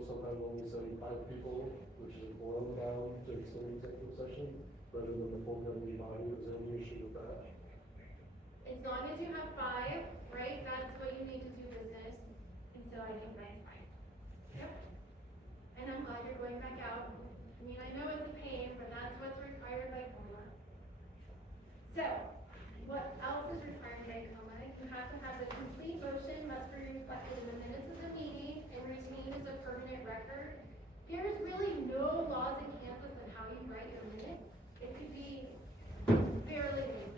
people, sometimes only 75 people, which is a quorum bound to extend executive session, rather than the full governing body. Is there any issue with that? As long as you have 5, right, that's what you need to do business, and so I think that's fine. Yep. And I'm glad you're going back out. I mean, I know it's a pain, but that's what's required by COMA. So, what else is required by COMA? You have to have the complete motion must be reflected in the minutes of the meeting and retained as a permanent record. There's really no laws in Kansas on how you write your minutes. It could be fairly limited.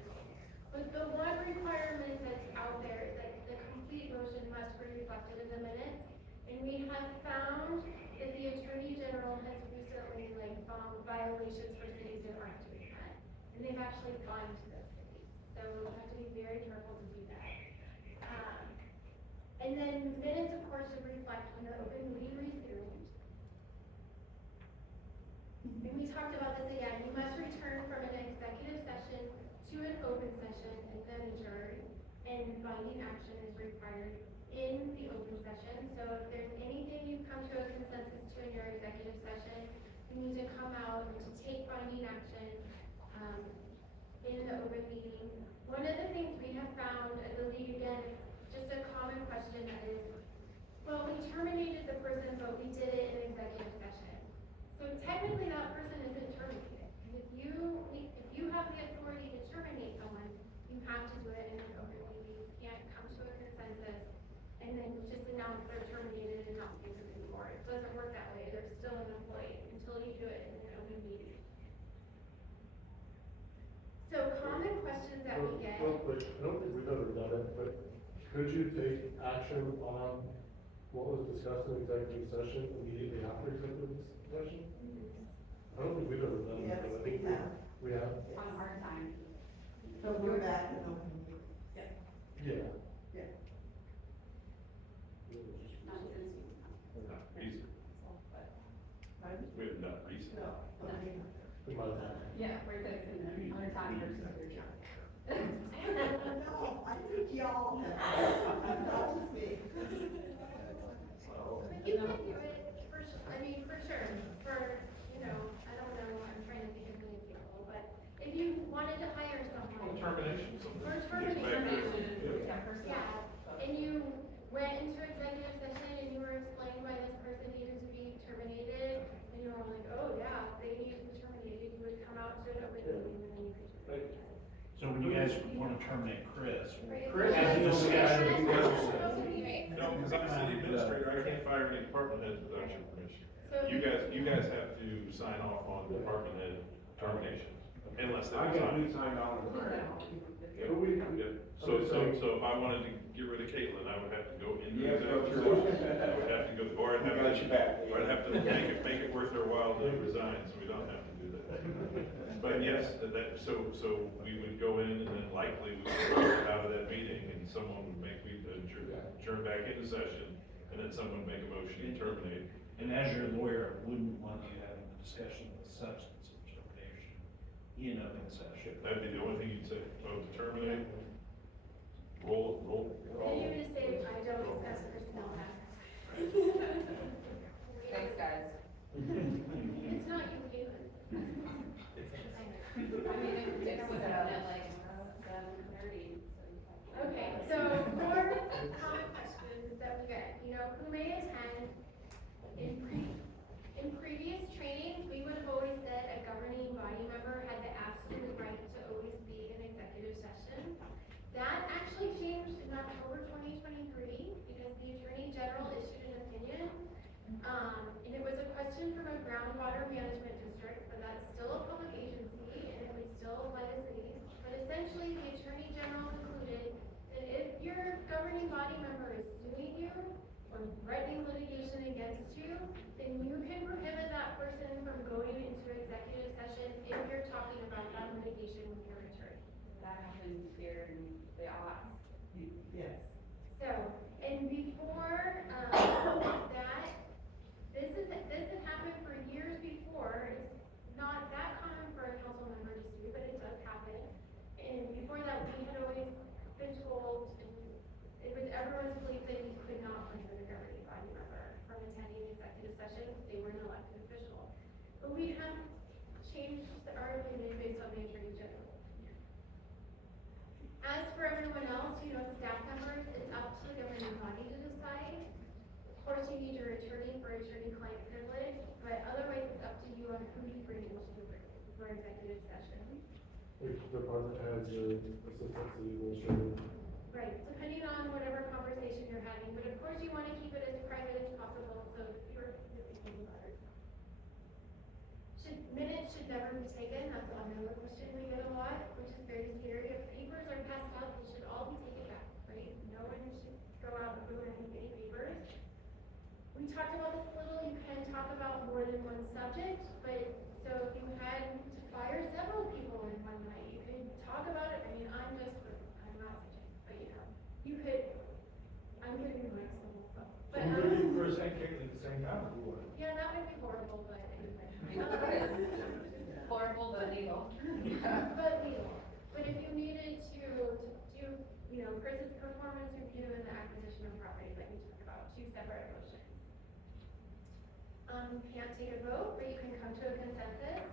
But the one requirement that's out there is that the complete motion must be reflected in the minutes. And we have found that the Attorney General has recently found violations for cities that aren't doing that. And they've actually gone to those cities. So we'll have to be very careful to do that. And then minutes, of course, should reflect when the open meeting resumed. And we talked about this again. You must return from an executive session to an open session and then adjourn. And binding action is required in the open session. So if there's anything you've come to a consensus to in your executive session, you need to come out and to take binding action in the open meeting. One of the things we have found at the league, again, is just a common question that is, well, we terminated the person, but we did it in executive session. So technically that person isn't terminated. If you have the authority to terminate someone, you have to do it in an open meeting. You can't come to a consensus and then just announce they're terminated and not use it anymore. It doesn't work that way. They're still an employee until you do it in an open meeting. So common questions that we get. Real quick, I don't think we've ever done it, but could you take action on what was discussed in executive session immediately after executive session? I don't think we've ever done that, but I think we have. On our time. So we're back in open meeting. Yeah. Yeah. Not since we. Not recent. Pardon? We have not recent. No. We might have. Yeah, where it says in our time versus your time. No, I think y'all have, not just me. You can do it for sure. I mean, for sure. For, I don't know, I'm trying to think of an example, but if you wanted to hire someone. Termination. Or termination. Yeah. Yeah, and you went into executive session and you were explained why this person needed to be terminated, and you were like, oh yeah, they need to be terminated, you would come out to an open meeting and then you could terminate. So when you guys want to terminate Chris, Chris has is discussion. No, because I'm a city administrator, I can't fire any department heads without your permission. So You guys have to sign off on department head terminations, unless they I got resign. you signed on it. Yeah. So if I wanted to get rid of Caitlin, I would have to go into Yeah, executive sure. session. I would have to go, or I'd have We got you back. Or I'd have to make it worth their while to resign, so we don't have to do that. But yes, so we would go in and then likely we would go out of that meeting and someone would adjourn back into session, and then someone would make a motion to terminate. and as your lawyer, I wouldn't want you having a discussion of the substance of termination in open session. That'd be the only thing you'd say, vote to terminate, roll. And you would say, I don't discuss personnel matters. Thanks, guys. It's not you, Caitlin. I mean, it was at like 7:30, so. Okay, so more common questions that we get, who may attend. In previous trainings, we would have always said a governing body member had the absolute right to always be in executive session. That actually changed in October 2023 because the Attorney General issued an opinion. And it was a question from a groundwater management district, but that's still a public agency and it would still apply to cities. But essentially, the Attorney General concluded that if your governing body member is suing you or threatening litigation against you, then you can prohibit that person from going into executive session if you're talking about that litigation with your attorney. That happened here in the aughts. Yes. So, and before, that, this had happened for years before. It's not that common for a council member to sue, but it does happen. And before that, we had always been told, and it was everyone's belief that you could not prohibit a governing body member from attending executive attorney-client privilege, but otherwise it's up to you on who you bring into for executive session. If department heads or assistant city administrator. Right, depending on whatever conversation you're having, but of course you wanna keep it as private as possible, so you're thinking about it. Minutes should never be taken, that's another question we get a lot, which is very scary. If papers are passed out, they should all be taken back, right? No one should go out and ruin any papers. We talked about this a little, you can talk about more than one subject, but, so if you had to fire several people in one night, you could talk about it, I mean, I'm not such a, but you know, you could, I'm giving you my example, but. For a second, at the same time, or what? Yeah, that would be horrible, but anyway. Horrible but legal. But legal, but if you needed to do, you know, Chris's performance review and the acquisition of property, like we talked about, two separate motions. Can't take a vote, but you can come to a consensus.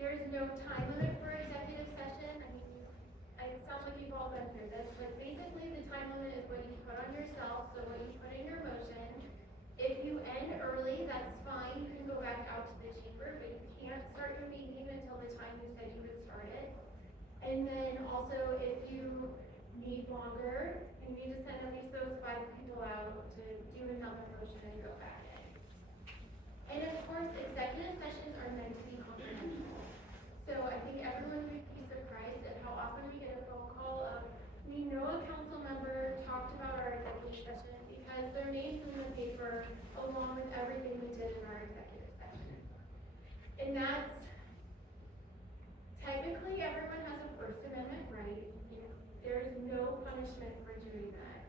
There's no time limit for executive session, I mean, it sounds like you've all been through this, but basically the time limit is what you put on yourself, so what you put in your motion. If you end early, that's fine, you can go back out to the chamber, but you can't start your meeting until the time you said you would start it. And then also, if you need longer, you need to send at least those 5 people out to do another motion and go back in. And of course, executive sessions are meant to be confidential. So I think everyone would be surprised at how often we get a phone call of, we know a council member talked about our executive session because their name's in the paper along with everything we did in our executive session. And that's, technically everyone has a First Amendment right. There's no punishment for doing that.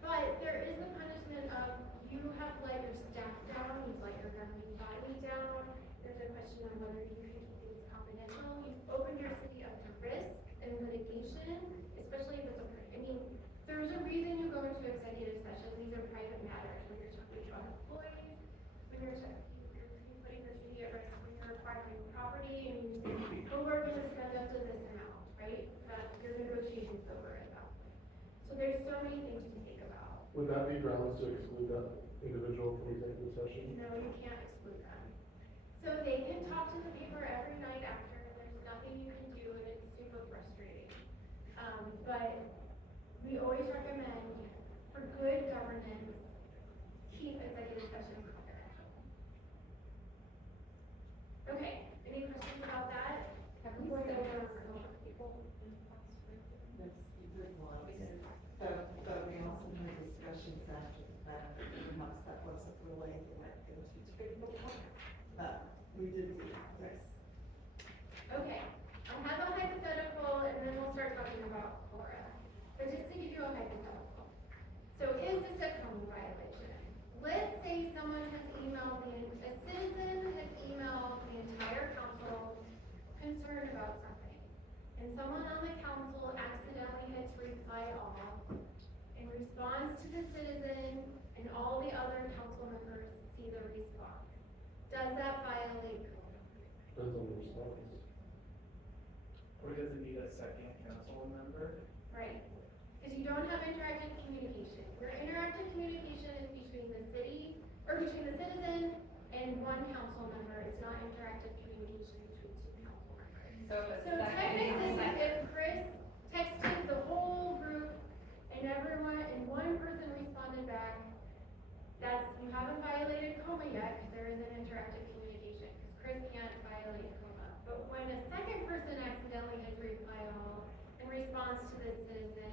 But there is the punishment of you have let your staff down, you've let your governing body down. There's a question on whether you can keep things confidential. You've opened your city up to risk and litigation, especially if it's a, I mean, there's a reason you go into executive session. These are private matters when you're talking about employees, when you're putting the city at risk, when you're acquiring property, and you say, oh, we're gonna spend up to this amount, right? That your negotiations over at that point. So there's so many things to think about. Would that be grounds to exclude that individual from executive session? No, you can't exclude them. So they can talk to the paper every night after, and there's nothing you can do, and it's super frustrating. But we always recommend, for good governance, keep executive session confidential. Okay, any questions about that? Have we Before said we go there on. are people in class for it? That's a good one. But we also had discussions after the fact, perhaps that wasn't really the right thing to do. But we did do that, yes. Okay, I'll have a hypothetical and then we'll start talking about Cora. But just to give you a hypothetical. So is this a code violation? Let's say someone has emailed a citizen has emailed the entire council concerned about something. And someone on the council accidentally hits reply all in response to the citizen and all the other council members see the response. Does that violate code? Depends on the response. Or does it need a second council member? Right, because you don't have interactive communication. Your interactive communication is between the city, or between the citizen and one council member. It's not interactive communication between 2 council members. So it's So technically, if Chris texted the whole group and everyone, and one person responded back, that's, you haven't violated coma yet, because there isn't interactive communication, because Chris can't violate coma. But when a second person accidentally hits reply all in response to the citizen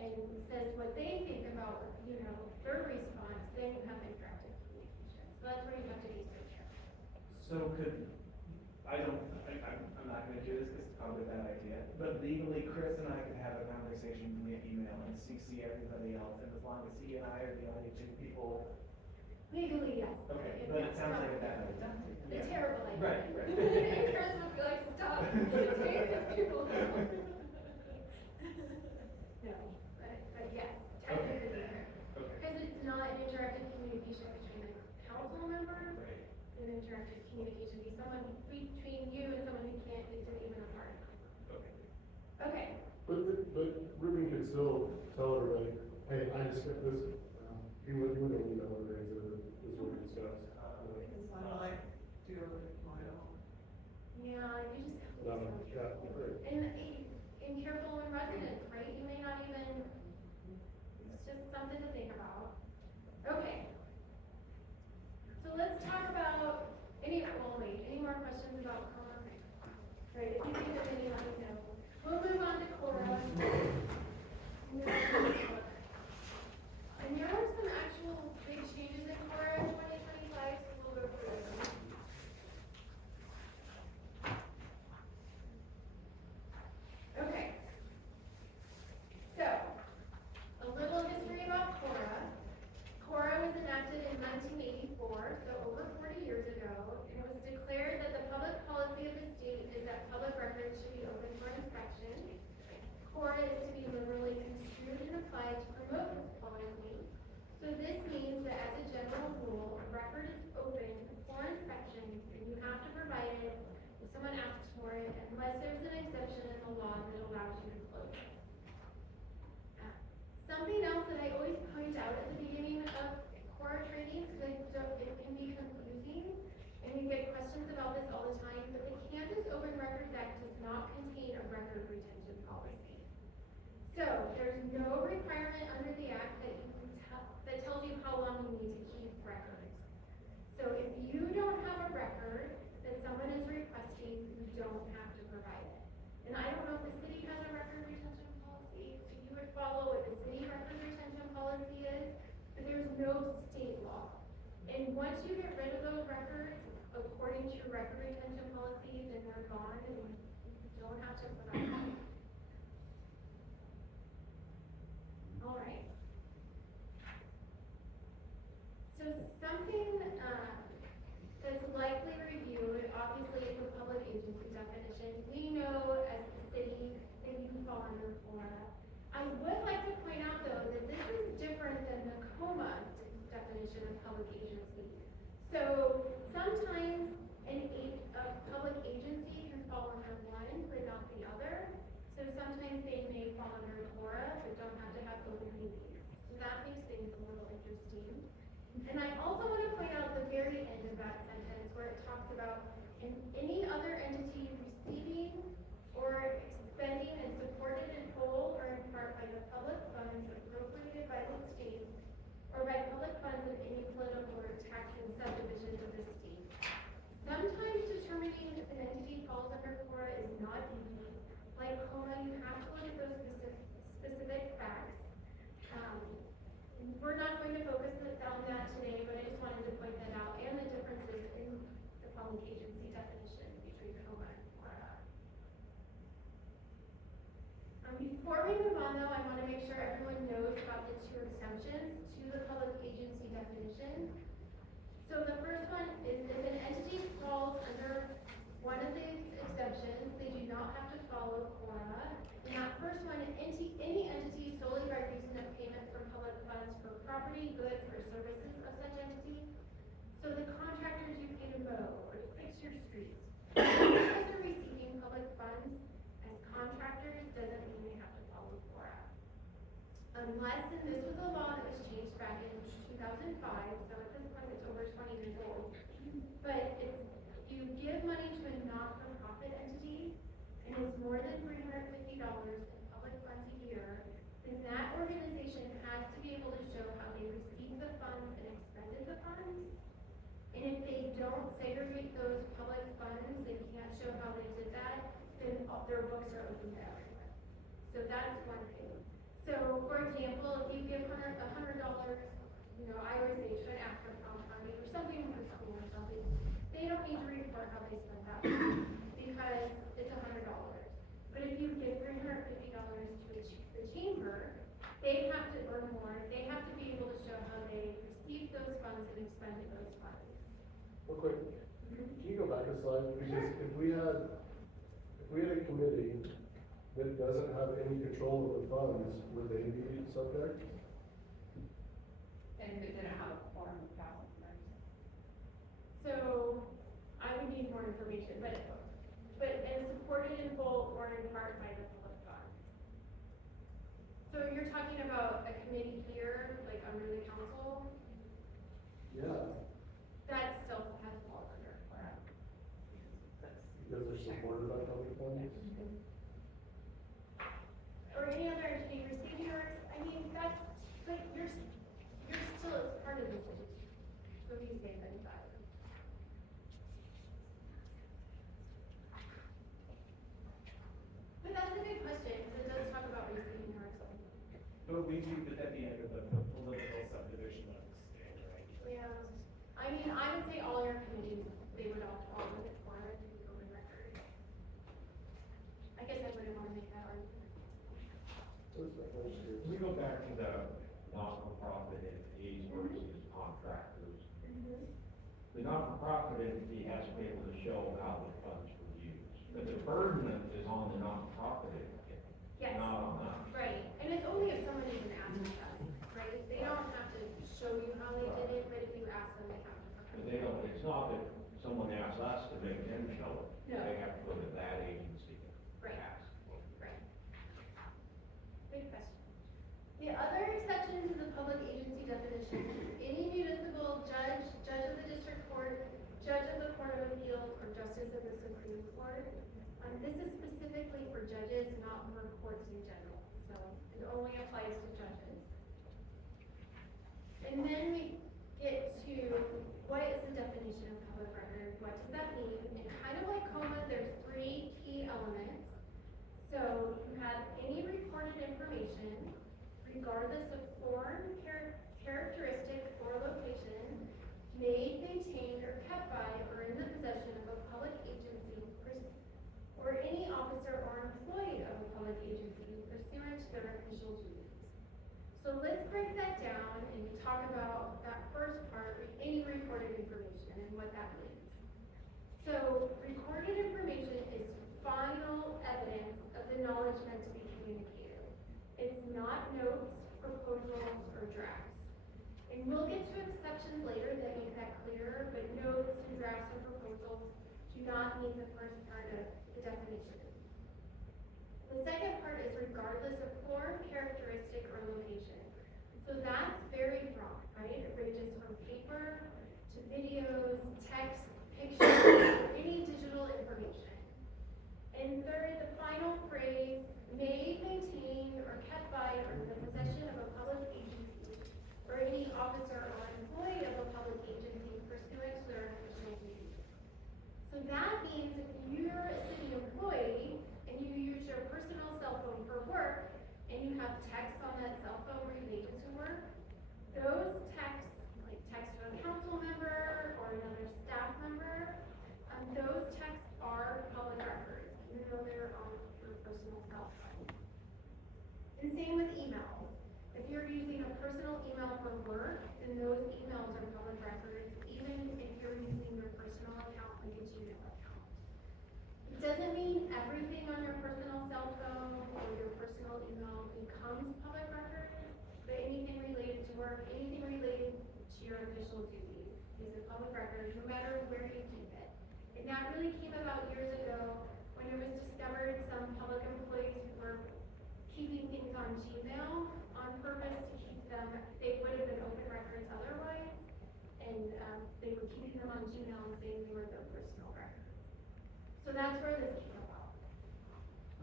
and says what they think about, you know, their response, then you have interactive communication. So that's where you have to be so careful. So I'm not gonna do this, because it's probably a bad idea, but legally, Chris and I can have a conversation via email and CC everybody else, and as long as he and I are the only 2 people. Legally, yes. Okay, but it sounds like a bad idea. A Yeah. terrible idea. Right, right. Chris would be like, stop, take these people out. No, but yes, technically, Okay. because it's not an interactive communication between a council member, Right. it's an interactive communication between you and someone who isn't even a part of it. Okay. Okay, But Ruben could still tell everybody, hey, I just got this, you would know what it is what we discussed. Yeah, great. And careful in residence, right? You may not even, it's just something to think about. Okay. So let's talk about, any more questions about Cora? Right, if you think of any, let me know. We'll move on to Cora. And there are some actual big changes in Cora in 2025, so we'll go through them. Okay. So, a little history about Cora. Cora was enacted in 1984, so over 40 years ago. It was declared that the public policy of the state is that public records should be open for inspection. Cora is to be liberally construed and applied to promote this policy. So this means that as a general rule, a record is open for inspection and you have to provide it if someone asks for it, unless there's an exception in the law that allows you to close it. Something else that I always point out at the beginning of Cora trainings, because it can be confusing, and we get questions about this all the time, but the Kansas Open Records Act does not contain a record retention policy. So there's no requirement under the act that that tells you how long you need to keep records. So if you don't have a record that someone is requesting, you don't have to provide it. And I don't know if the city has a record retention policy, so you would follow what the city record retention policy is, but there's no state law. And once you get rid of those records, according to your record retention policy, then they're gone and you don't have to provide them. All right. So something that's likely reviewed, obviously, is the public agency definition. We know as a city that you fall under Florida. I would like to point out, though, that this is different than the COMA definition of public agency. So sometimes a public agency can fall under one, but not the other. So sometimes they may fall under Florida, but don't have to have open meetings. So that makes things a little interesting. And I also want to point out the very end of that sentence where it talks about any other entity receiving or expending and supported in whole or in part by the public funds appropriated by the state or by public funds of any political or taxing subdivision of the state. Sometimes determining if an entity falls under Cora is not easy. Like COMA, you have to look at those specific facts. We're not going to focus on that today, but I just wanted to point that out and the differences in the public agency definition between COMA and Florida. Before we move on though, I want to make sure everyone knows about the two exemptions to the public agency definition. So the first one is if an entity falls under one of these exemptions, they do not have to follow Cora. And that first one, any entity solely by reason of payment from public funds for property, goods, or services of such entity. So the contractors you pay to mow or to fix your streets, because they're receiving public funds as contractors doesn't mean they have to follow Cora. Unless, and this was a law that was changed back in 2005, so at this point it's over 20 years old. But if you give money to a not-for-profit entity, and it's more than $350 in public funds a year, then that organization has to be able to show how they received the funds and expended the funds. And if they don't segregate those public funds, they can't show how they did that, then their books are open to everyone. So that's one thing. So for example, if you give $100, I always say to an African foundation or something for school or something, they don't need to report how they spent that money because it's $100. But if you give $350 to the chamber, they have to earn more. They have to be able to show how they received those funds and expended those funds. Real quick, can you go back a slide? Because if we had a committee that doesn't have any control of the funds, would they be subject? And we didn't have a form of ballot, right? So I would need more information, but and supported in full or in part by the public fund. So you're talking about a committee here, like under the council, Yeah, that still has falls under Cora. because they're supported by public funds. Or any other entertainment receivers, I mean, that's, but you're still, it's part of the city. So if you say that it's that. But that's a good question, because it does talk about receiving rehearsal. But we do, but that'd be under the political subdivision of the state, right? Yeah, I mean, I would say all your committees, they would all fall with it for it, to be open record. I guess I wouldn't wanna make that argument. We go back to the not-for-profit entities versus contractors. The not-for-profit entity has to be able to show how the funds were used, but the burden is on the not-for-profit entity, Yes. not on us. Right, and it's only if someone even asks them, right? They don't have to show you how they did it, but if you ask them, they have to. But they don't, it's not that someone asks us to make them show it. No. They have to go to that agency to Right. ask. Right. Good question. The other exception to the public agency definition is any municipal judge, judge of the district court, judge of the court of appeals, or justice of the Supreme Court. This is specifically for judges, not for courts in general, so it only applies to judges. And then we get to what is the definition of public record? What does that mean? And kind of like COMA, there's 3 key elements. So you have any recorded information, regardless of form, characteristic, or location, made, maintained, or kept by, or in the possession of a public agency, or any officer or employee of a public agency pursuant to their official duties. So let's break that down and talk about that first part, any recorded information and what that means. So recorded information is final evidence of the knowledge meant to be communicated. It's not notes, proposals, or drafts. And we'll get to exceptions later that make that clearer, but notes and drafts and proposals do not meet the first part of the definition. The second part is regardless of form, characteristic, or location. So that's very broad, right? It ranges from paper to videos, text, pictures, any digital information. And third, the final phrase, made, maintained, or kept by, or in the possession of a public agency, or any officer or employee of a public agency pursuant to their official duties. So that means if you're a city employee and you use your personal cell phone for work and you have texts on that cell phone related to work, those texts, like text to a council member or another staff member, those texts are public records, even though they're on your personal cell phone. And same with emails. If you're using a personal email for work, then those emails are public records, even if you're using your personal account like a Gmail account. It doesn't mean everything on your personal cell phone or your personal email becomes public record, but anything related to work, anything related to your official duties is a public record, no matter where you keep it. And that really came about years ago when it was discovered some public employees were keeping things on Gmail on purpose to keep them, they would have been open records otherwise, and they were keeping them on Gmail and saying they were their personal records. So that's where this came about.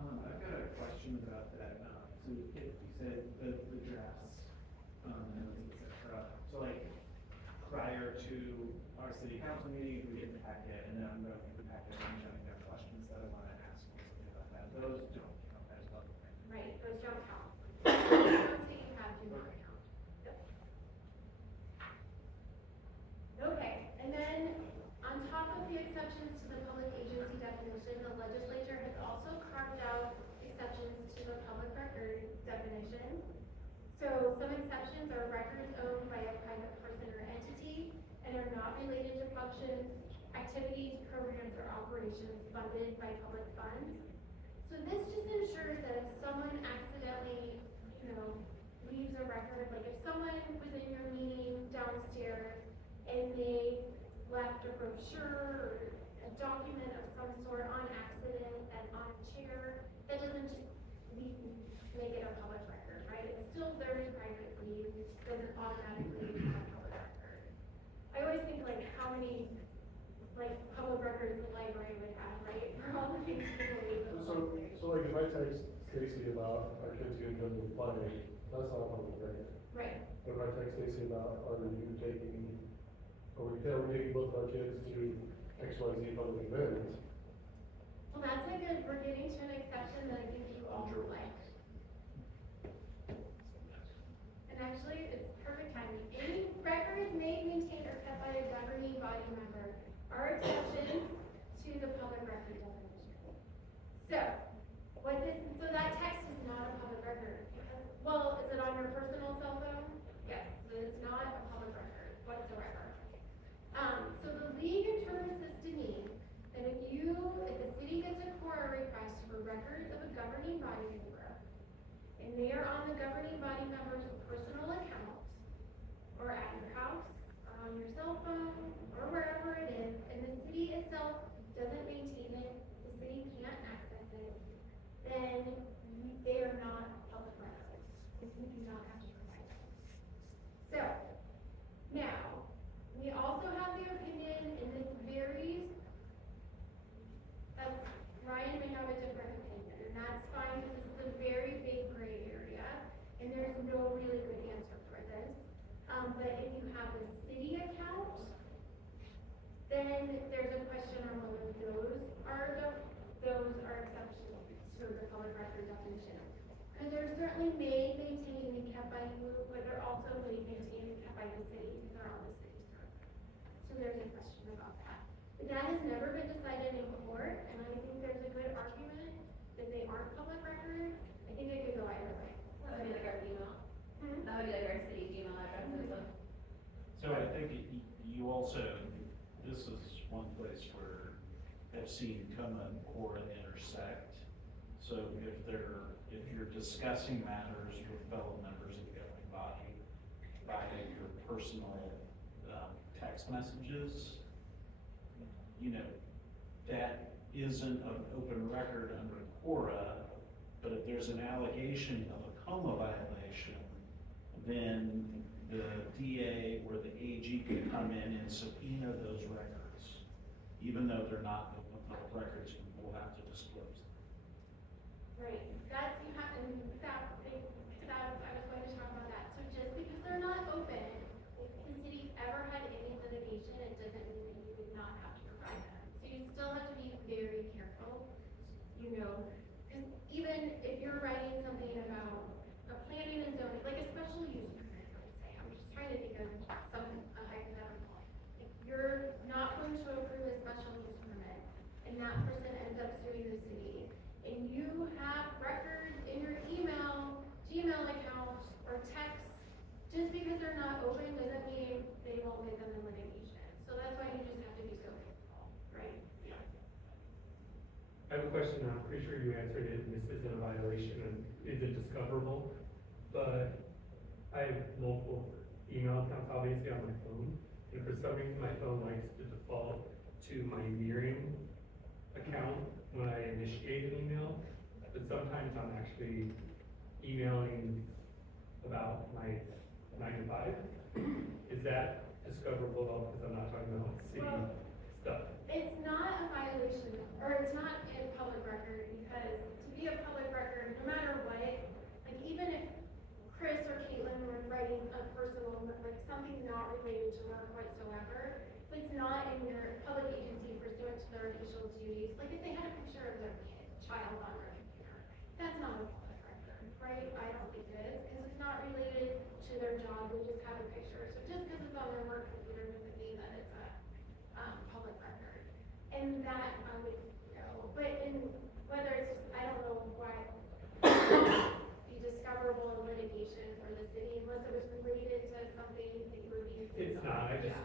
I've got a question about that, so you said the drafts, notes, et cetera. So like, prior to our city council meeting, we get the packet, and then I'm going through the packet, and I'm there are questions that I wanna ask, or something about that, those don't count as public records. Right, those don't count. The ones that you have do not count. Yep. Okay, and then on top of the exceptions to the public agency definition, the legislature has also carved out exceptions to the public record definition. So some exceptions are records owned by a private person or entity and are not related to functions, activities, programs, or operations funded by public funds. So this just ensures that if someone accidentally, leaves a record, like if someone was in your meeting downstairs and they left a brochure or a document of some sort on accident and on a chair, that doesn't just make it a public record, right? It's still very privately, it doesn't automatically become a public record. I always think like how many public records the library would have, right? For all the things people leave. So kids getting done with play, that's not public record. Right. But if I text Stacy about, are we taking both our kids to XYZ public event? Well, that's a good, we're getting to an exception that I think you all will like. And actually, it's perfect timing. Any records made, maintained, or kept by a governing body member are exceptions to the public record definition. So, so that text is not a public record, because, well, is it on your personal cell phone? Yes, so it's not a public record whatsoever. So the league interprets this to mean that if the city gets a Quora request for records of a governing body member, and they are on the governing body member's personal account, or at your house, or on your cell phone, or wherever it is, and the city itself doesn't maintain it, the city can't access it, then they are not public records. You do not have to provide them. So, now, we also have the opinion, and this varies, Ryan may have a different opinion, and that's fine, because this is a very big gray area, and there's no really good answer for this. But if you have a city account, then there's a question on whether those are exceptions to the public record definition. Because they're certainly made, maintained, and kept by you, but they're also made, maintained, and kept by the city, because they're on the city server. So there's a question about that. But that has never been decided in court, and I think there's a good argument that they aren't public records. I think it could go either way. That would be like our email. That would be like our city's email addresses. So I think you also, this is one place where I've seen come and Quora intersect. So if you're discussing matters with fellow members of the governing body via your personal text messages, that isn't an open record under Quora, but if there's an allegation of a coma violation, then the DA or the AG can come in and subpoena those records, even though they're not open public records, and we'll have to disclose them. Right, that's, you have, and I was going to talk about that. So just because they're not open, if the city ever had any litigation, it doesn't mean that you would not have to provide them. So you still have to be very careful, because even if you're writing something about a planning and zoning, like a special use permit, let's say, I'm just trying to think of a hypothetical. If you're not going to approve a special use permit, and that person ends up suing the city, and you have records in your Gmail account, or text, just because they're not open doesn't mean they won't get them in litigation. So that's why you just have to be so careful, right? I have a question, I'm pretty sure you answered it, and this isn't a violation and isn't discoverable, but I have multiple email accounts obviously on my phone, and for some reason my phone likes to default to my Merriam account when I initiate an email, but sometimes I'm actually emailing about my 9 to 5. Is that discoverable at all, because I'm not talking about city stuff? It's not a violation, or it's not a public record, because to be a public record, no matter what, like even if Chris or Caitlin were writing a personal, like something not related to work whatsoever, if it's not in your public agency pursuant to their official duties, like if they had a picture of their child on their computer, that's not a public record, right? I don't think it is, because it's not related to their job, they just have a picture. So just because it's on their work computer doesn't mean that it's a public record. And that I would know, but whether it's just, I don't know why be discoverable in litigation for the city unless it was related to something that you would be. It's not, I just,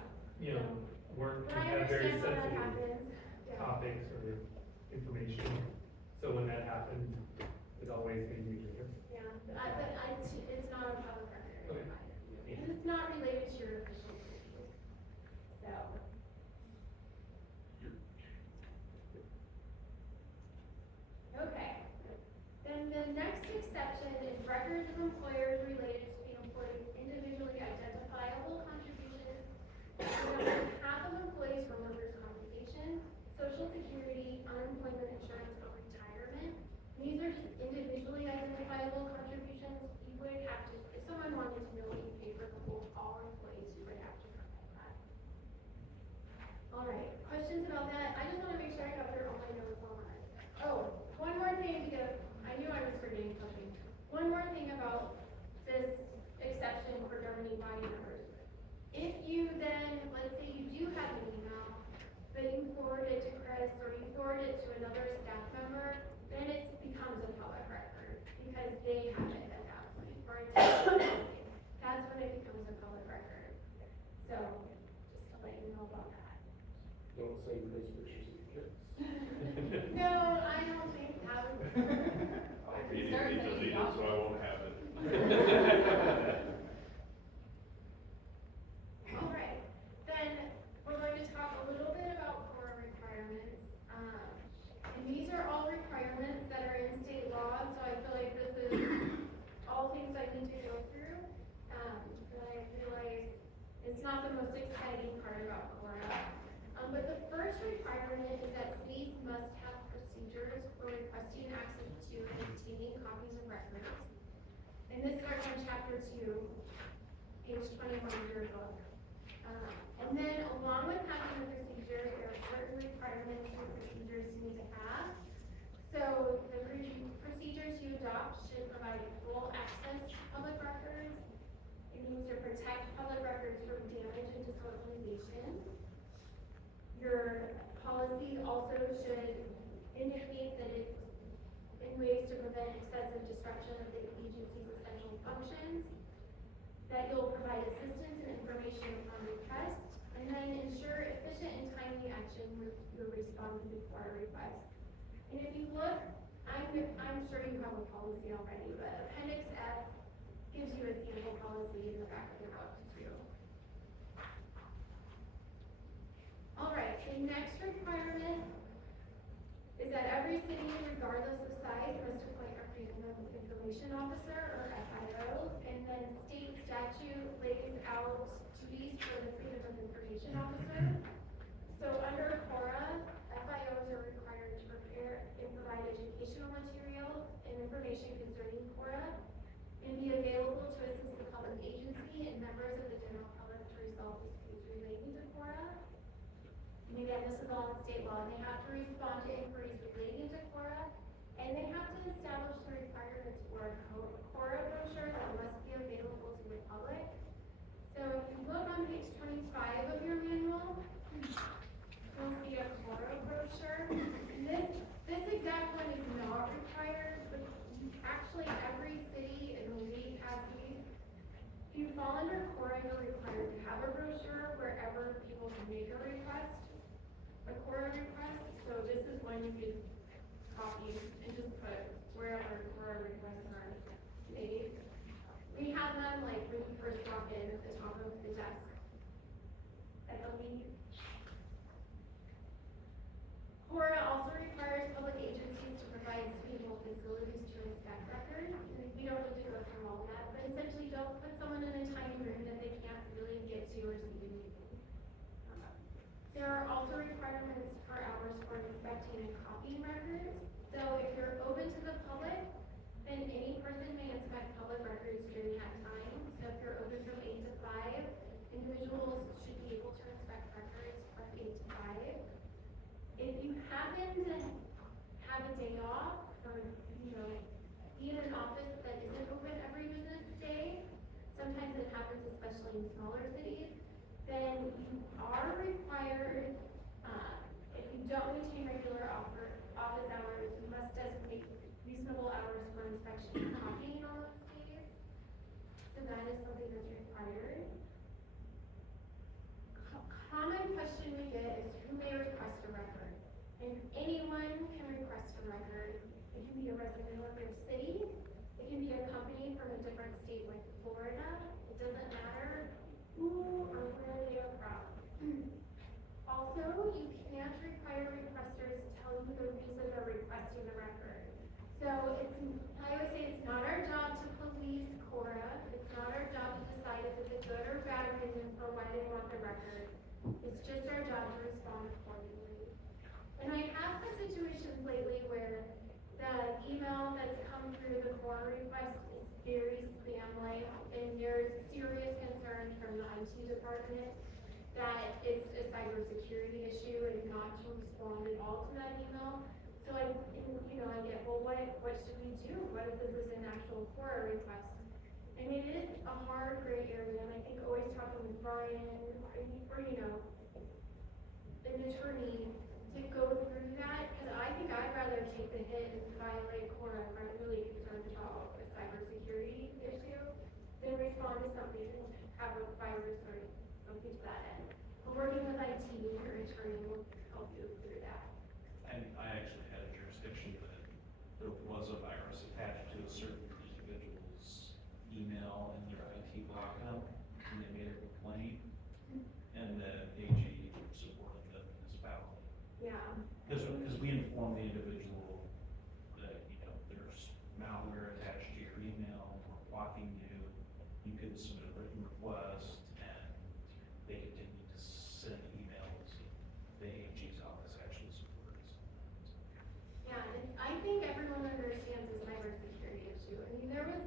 work But can I have very understand how that sensitive happens. Yeah. topics or information, so when that happens, it always made me trigger. Yeah, it's not a public record. Okay. And it's not related to your official duties. So. Okay. Then the next exception is records of employers related to the employee's individually identifiable contributions to more than half of employees for workers' compensation, social security, unemployment insurance, or retirement. These are just individually identifiable contributions about that, I just wanna make sure I got all my notes on that. Oh, one more thing, because I knew I was forgetting something. One more thing about this exception for governing body members. If you then, let's say you do have an email, but you forward it to Chris or you forward it to another staff member, then it becomes a public record because they have it at that point. Or it's that's when it becomes a public record. So, just to let you know about that. Don't send those pictures of the kids. No, I don't think that would. I'll immediately delete it, so I won't have it. All right, then we're going to talk a little bit about core requirements. And these are all requirements that are in state law, so I feel like this is all things I need to go through. But I realize it's not the most exciting part about Cora. But the first requirement is that cities must have procedures for requesting access to and obtaining copies of records. And this starts on chapter 2, page 21 of your book. And then along with having a procedure, there are certain requirements or procedures you need to have. So the procedures you adopt should provide full access to public records. It needs to protect public records from damage and disorganization. Your policy also should indicate that it's in ways to prevent excessive disruption of the agency's essential functions, that you'll provide assistance and information upon request, and then ensure efficient and timely action with your responses to our request. And if you look, I'm sure you have a policy already, but Appendix F gives you a sample policy in the back of your book too. All right, the next requirement is that every city, regardless of size, must appoint a Freedom of Information Officer, or FIO, and then state statute lays out duties for the Freedom of Information Officer. So under Cora, FIOs are required to prepare and provide educational materials and information concerning Cora, and be available to assist the public agency and members of the general public to resolve disputes relating to Cora. And again, this is all in state law. They have to respond to inquiries relating to Cora, and they have to establish the requirements for a Cora brochure that must be available to the public. So if you look on page 25 of your manual, you'll see a Cora brochure. And this exact one is not required, but actually every city in the league has these. If you fall under Cora, you're required to have a brochure wherever people can make a request. A Cora request, so this is one you could copy and just put wherever Cora requests are made. We have them like when you first walk in at the top of the desk at the league. Cora also requires public agencies to provide suitable facilities to inspect records. And we don't need to go through all that, but essentially don't put someone in a tiny room that they can't really get to or see anything. There are also requirements for hours for inspecting and copying records. So if you're open to the public, then any person may inspect public records during that time. So if you're open from 8 to 5, individuals should be able to inspect records from 8 to 5. If you happen to have a day off or, be in an office that isn't open every business day, sometimes it happens especially in smaller cities, then you are required, if you don't maintain regular office hours, you must designate reasonable hours for inspection and copying on those days. So that is something that's required. Common question we get is who may request a record? And anyone can request a record. It can be a resident of your city. It can be a company from a different state like Florida. It doesn't matter who or where they are from. Also, you can't require requesters to tell you the reason they're requesting the record. So I would say it's not our job to police Cora. It's not our job to decide if it's a good or bad reason for why they want the record. It's just our job to respond accordingly. And I have had situations lately where the email that's come through the Cora request is very spam-like, and there's serious concerns from the IT department that it's a cybersecurity issue and not not to respond at all to that email. So I get, well, what should we do? What if this is an actual Quora request? And it is a hard gray area, and I think always talking with Brian, or an attorney to go through that, because I think I'd rather take the hit and violate Quora if I'm really concerned about a cybersecurity issue than respond to something and have a virus or something to that end. But working with IT, your attorney will help you through that. And I actually had a jurisdiction that there was a virus attached to a certain individual's email and their IT blocked them, and they made a complaint, and the AG supported the municipality. Yeah. Because we inform the individual that, there's malware attached to your email, we're blocking you, you can submit a written request, and they continue to send emails. The AG's office actually supports. Yeah, and I think everyone understands the cybersecurity issue. I mean, there was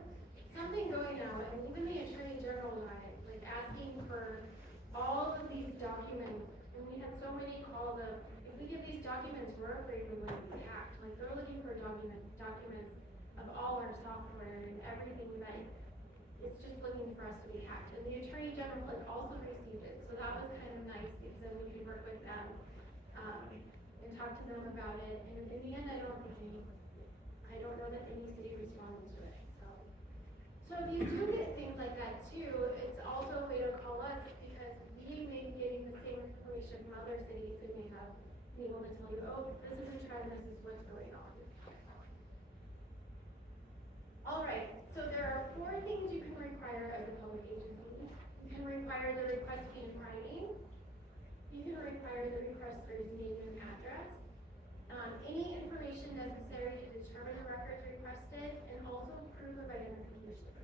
something going out, and even the Attorney General and I, like, asking for all of these documents, and we had so many calls of, if we give these documents, we're afraid we're going to be hacked. Like, they're looking for documents of all our software and everything that, it's just looking for us to be hacked. And the Attorney General, like, also received it, so that was kind of nice, because then we could work with them, and talk to them about it. And in the end, I don't know that any city responded to it, so. So if you do get things like that too, it's also a way to call us, because we may be getting the same information from other cities who may have been able to tell you, oh, this is a trend, this is what's going on. All right, so there are 4 things you can require as a public agency. You can require the request be in writing. You can require the requester's name and address. Any information necessary to determine the records requested, and also proof of identification.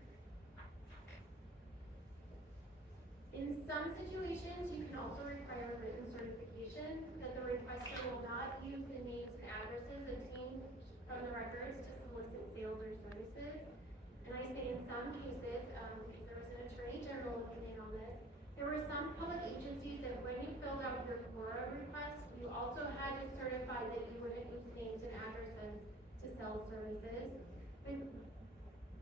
In some situations, you can also require written certification that the requester will not use the names and addresses obtained from the records to solicit sales or services. And I say in some cases, because there was an Attorney General opinion on this, there were some public agencies that when you filled out your Quora request, you also had to certify that you wouldn't use names and addresses to sell services. But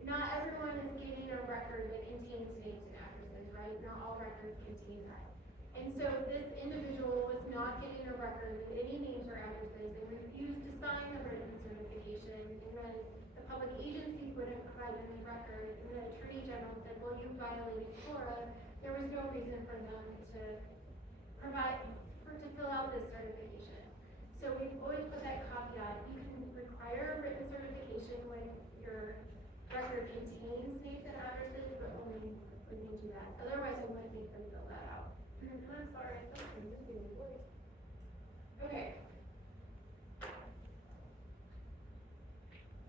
not everyone is getting a record that contains names and addresses, right? Not all records contain that. And so this individual was not getting a record with any names or addresses and refused to sign the written certification. And then the public agency wouldn't provide them a record. And the Attorney General said, well, you violated Quora. There was no reason for them to fill out this certification. So we've always put that caveat. You can require a written certification when your record contains names and addresses, but only when you do that. Otherwise, we wouldn't make them fill that out. I'm sorry, I thought I was losing my voice. Okay.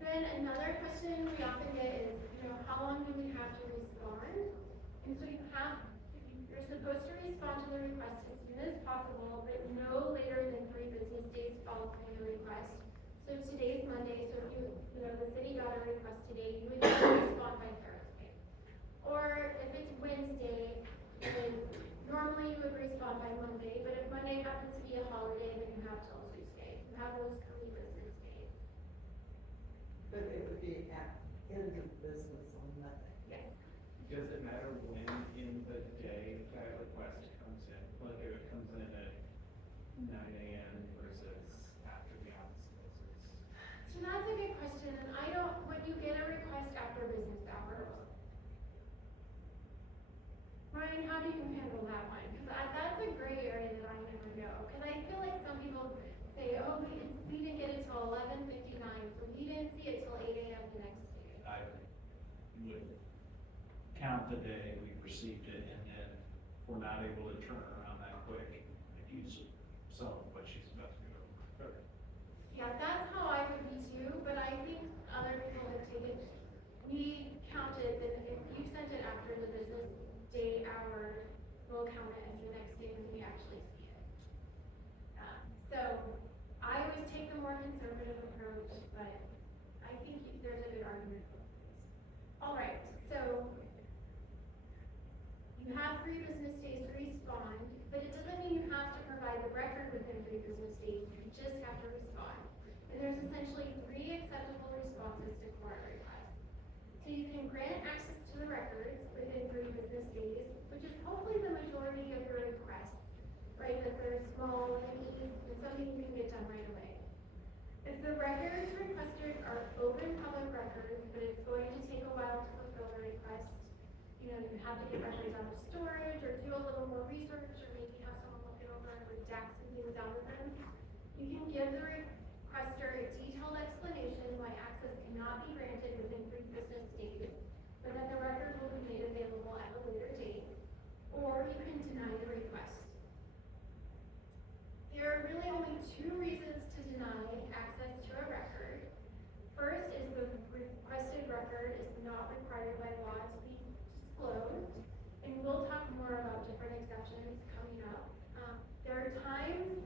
Then another question we often get is, how long do we have to respond? And so you're supposed to respond to the request as soon as possible, but no later than 3 business days following the request. So today's Monday, so if the city got a request today, you would respond by Thursday. Or if it's Wednesday, then normally you would respond by Monday, but if Monday happens to be a holiday, then you have till Tuesday. You have those 3 business days. But it would be at end of business on Monday. Yes. Does it matter when in the day that request comes in? Like if it comes in at 9 AM versus after the office closes? So that's a good question, and when you get a request after business hours, Ryan, how do you handle that one? Because that's a gray area that I never know. Because I feel like some people say, oh, we didn't get it till 11:59, so we didn't see it till 8 AM the next day. I would count the day we received it, and then if we're not able to turn around that quick, I'd use some of what she's about to go over. Yeah, that's how I would be too, but I think other people have taken, we counted that if you sent it after the business day hour, we'll count it as the next day when we actually see it. So I always take the more conservative approach, but I think there's a good argument for this. All right, so you have 3 business days to respond. business days, you just have to respond. And there's essentially 3 acceptable responses to Quora requests. So you can grant access to the records within 3 business days, which is hopefully the majority of your requests, right? That they're small and easy, and something you can get done right away. If the records requested are open public records, but it's going to take a while to fulfill the request, you know, you have to get records out of storage or do a little more research or maybe have someone look it over and redact some things out of them, you can give the requester a detailed explanation why access cannot be granted within 3 business days, but that the record will be made available at a later date, or you can deny the request. There are really only 2 reasons to deny access to a record. First is the requested record is not required by law to be disclosed, and we'll talk more about different exceptions coming up. There are times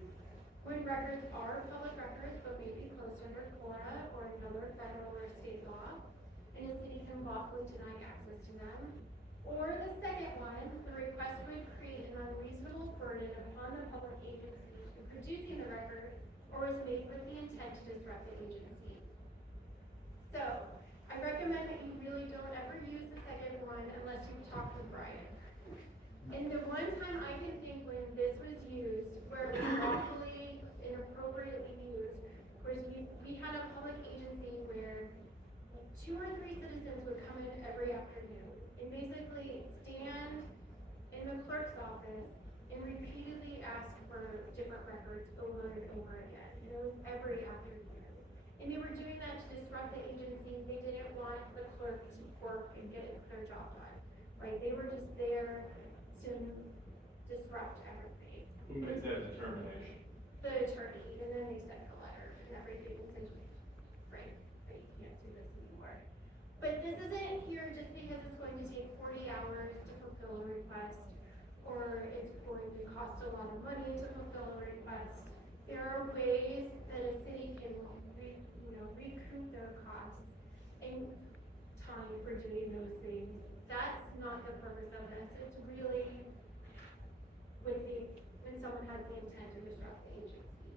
when records are public records but may be closed under Quora or another federal or state law, and a city can lawfully deny access to them. Or the second one, the request would create an unreasonable burden upon the public agency in producing the record, or was made with the intent to disrupt the agency. So, I recommend that you really don't ever use the second one unless you talk with Brian. And the one time I can think when this was used, where it was lawfully and appropriately used, was we had a public agency where 2 or 3 citizens would come in every afternoon and basically stand in the clerk's office and repeatedly ask for different records over and over again. And it was every afternoon. And they were doing that to disrupt the agency. They didn't want the clerk to work and get their job done, right? They were just there to disrupt everything. Who made that determination? The attorney, and then they sent a letter and everything, essentially, right, that you can't do this anymore. But this isn't here just because it's going to take 40 hours to fulfill a request, or it's going to cost a lot of money to fulfill a request. There are ways that a city can recoup their costs and time for doing those things. That's not the purpose of this. It's really when someone has the intent to disrupt the agency.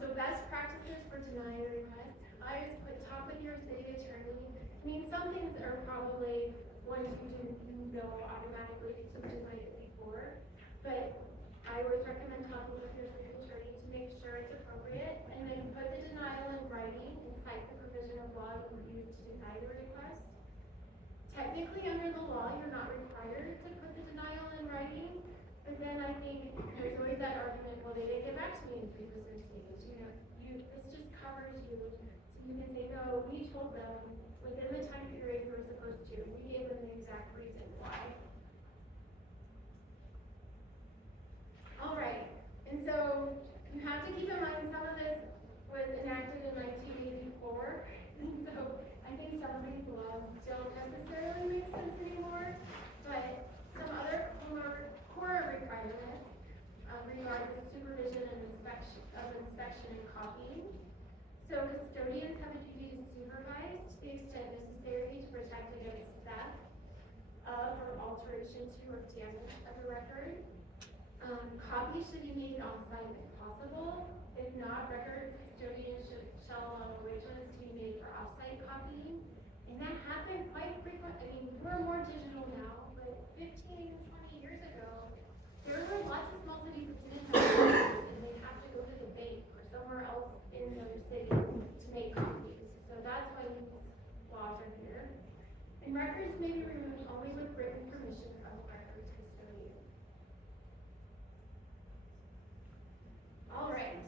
So best practices for denying a request. I always put talk with your city attorney. I mean, some things are probably ones you know automatically because you might it before, but I always recommend talking with your city attorney to make sure it's appropriate, and then put the denial in writing and cite the provision of law used to deny the request. Technically, under the law, you're not required to put the denial in writing, but then I think there's always that argument, well, they didn't get back to me in 3 business days. This just covers you, so you can say, no, we told them within the time period we were supposed to. We gave them the exact reason why. All right, and so you have to keep in mind some of this was enacted in 1984, and so I think some of these laws don't necessarily make sense anymore, but some other core requirements regard the supervision and inspection and copying. So custodians have a duty to supervise to the extent necessary to protect against theft of or alteration to or damage of a record. Copies should be made on site if possible. If not, record custodians shall allow arrangements to be made for off-site copying. And that happened quite frequently. I mean, we're more digital now, but 15, 20 years ago, there were lots of small cities that didn't have copies, and they'd have to go to the bank or somewhere else in another city to make copies. So that's why these laws are here. And records may be removed only with written permission from the records custodian. All right,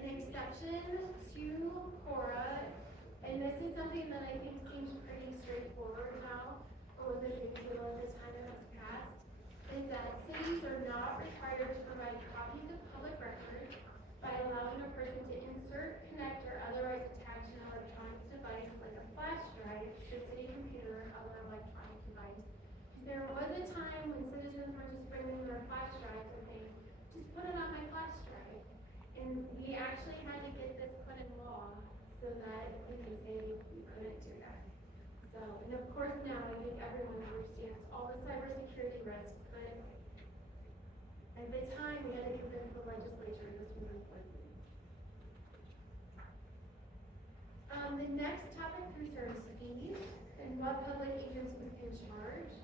an exception to Quora, and this is something that I think seems pretty straightforward now, but was a big deal at the time it was passed, is that cities are not required to provide copies of public records by allowing a person to insert, connect, or otherwise attach an electronic device like a flash drive to a city computer or other electronic device. There was a time when citizens were just bringing their flash drives and saying, just put it on my flash drive. And we actually had to get this put in law so that we can say we couldn't do that. of the time, we had to convince the legislature this was important. The next topic concerns fees and what public agencies can charge.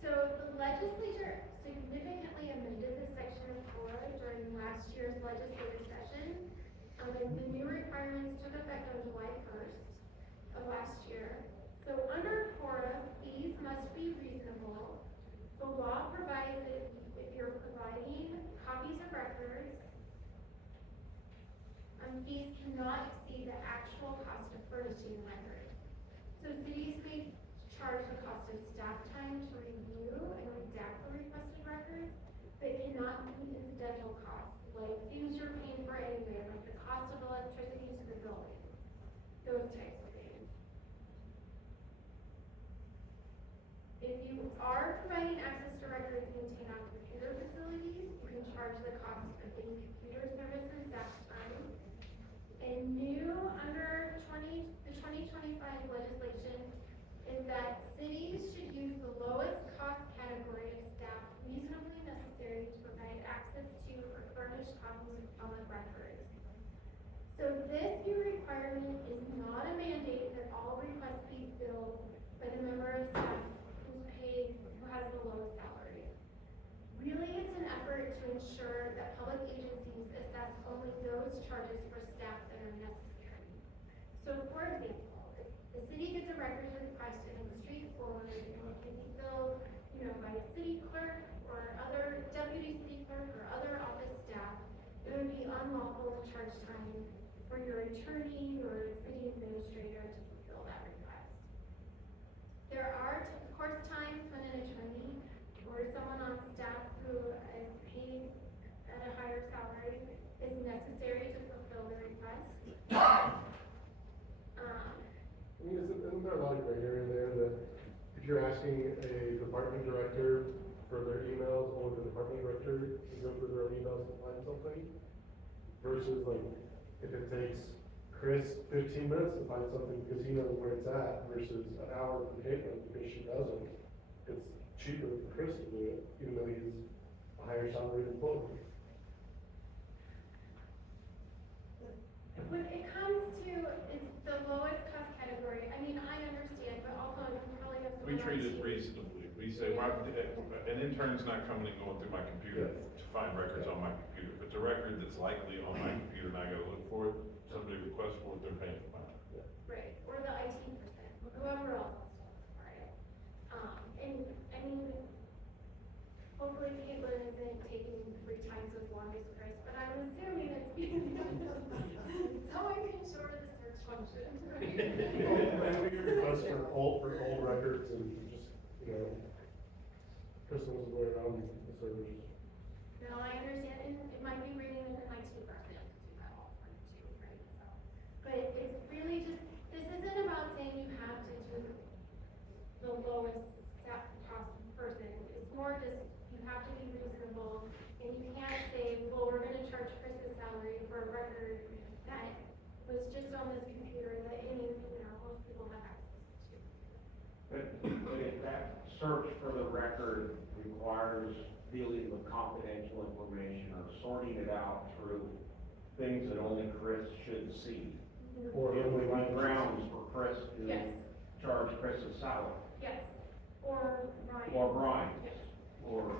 So the legislature significantly amended this section of CORA during last year's legislative session. And the new requirements took effect on July 1st of last year. So under CORA, fees must be reasonable. The law provides that if you're providing copies of records, fees cannot exceed the actual cost of furnishing the records. So cities may charge the cost of staff time to review and redact the requested records, but cannot be incidental costs, like fees you're paying for anyway, like the cost of electricity to the building, those types of things. If you are providing access to records maintained on computer facilities, you can charge the cost of any computer service and staff time. And new under the 2025 legislation is that cities should use the lowest cost category of staff reasonably necessary to provide access to or furnish copies of public records. So this new requirement is not a mandate that all requests be filled by the member of staff who has the lowest salary. Really, it's an effort to ensure that public agencies assess only those charges for staff that are necessary. So for example, if the city gets a records request and it's straightforward and it can be filled, by a city clerk or other deputy city clerk or other office staff, it would be unlawful to charge time for your attorney or city administrator to fulfill that request. There are, of course, times when an attorney or someone on staff who is paid at a higher salary is necessary to fulfill the request. Isn't there a lot of gray area there that if you're asking a department director for their emails, or the department director to go through their own emails to find something, versus like, if it takes Chris 15 minutes to find something because he knows where it's at, versus an hour for Caitlin because she doesn't, it's cheaper for Chris to do it, even though he's a higher salaried employee. When it comes to, it's the lowest cost category, I mean, I understand, but also you probably have someone We treat it else who- reasonably. We say, an intern's not coming and going through my computer to find records on my computer. If it's a record that's likely on my computer and I gotta look for it, somebody requests for it, they're paying for it. Right, or the IT person, or whoever else wants to acquire it. And, I mean, hopefully Caitlin isn't taking 3 times as long as Chris, but I'm assuming it's being done. So I can shorten the search function, right? Maybe your request for old records and just, Chris knows the way around the servers. No, I understand, and it might be bringing in an IT person to do that all for you too, right? So, but it's really just, this isn't about saying you have to do the lowest staff cost person. It's more just, you have to be reasonable, and you can't say, well, we're gonna charge Chris's salary for a record that was just on this computer that most people have access to. But if that search for the record requires dealing with confidential information or sorting it out through things that only Chris should see, Or it would only be grounds for Chris to Yes. charge Chris's salary. Yes, or Brian. Or Brian. Yes. Or